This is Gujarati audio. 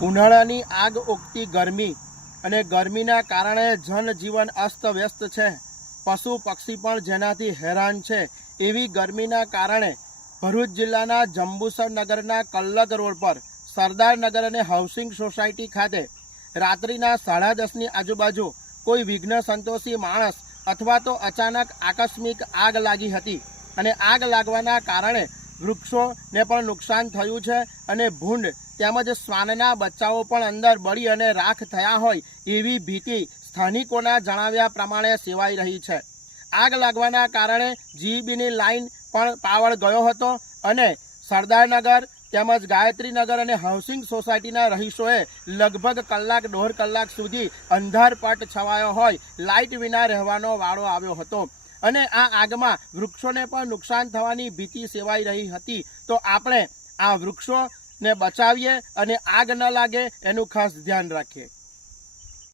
ઉનાળાની આગ ઉગતી ગરમી અને ગરમીના કારણે જનજીવન અસ્તવ્યસ્ત છે. પશુ પક્ષી પણ જેનાથી હેરાન છે એવી ગરમીના કારણે ભરૂચ જિલ્લાના જંબુસર નગરના કલ્લગ રોડ પર સરદાર નગર અને હાઉસિંગ સોસાયટી ખાતે રાત્રિના સાડા દસની આજુબાજુ કોઈ વિઘ્ન સંતોષી માણસ અથવા તો અચાનક આકસ્મિક આગ લાગી હતી અને આગ લાગવાના કારણે વૃક્ષોને પણ નુકસાન થયું છે અને ભૂંડ તેમજ શ્વાનના બચ્ચાઓ પણ અંદર બળી અને રાખ થયા હોય એવી ભીતિ સ્થાનિકોના જણાવ્યા પ્રમાણે સેવાઈ રહી છે. આગ લાગવાના કારણે જીબીની લાઈન પણ પાવર ગયો હતો અને સરદારનગર તેમજ ગાયત્રીનગર અને હાઉસિંગ સોસાયટીના રહીશોએ લગભગ કલાક દોઢ કલાક સુધી અંધારપટ છવાયો હોય લાઇટ વિના રહેવાનો વાળો આવ્યો હતો. અને આ આગમાં વૃક્ષોને પણ નુકસાન થવાની ભીતિ સેવાઈ રહી હતી. તો આપણે આ વૃક્ષોને બચાવીએ અને આગ ન લાગે એનું ખાસ ધ્યાન રાખીએ.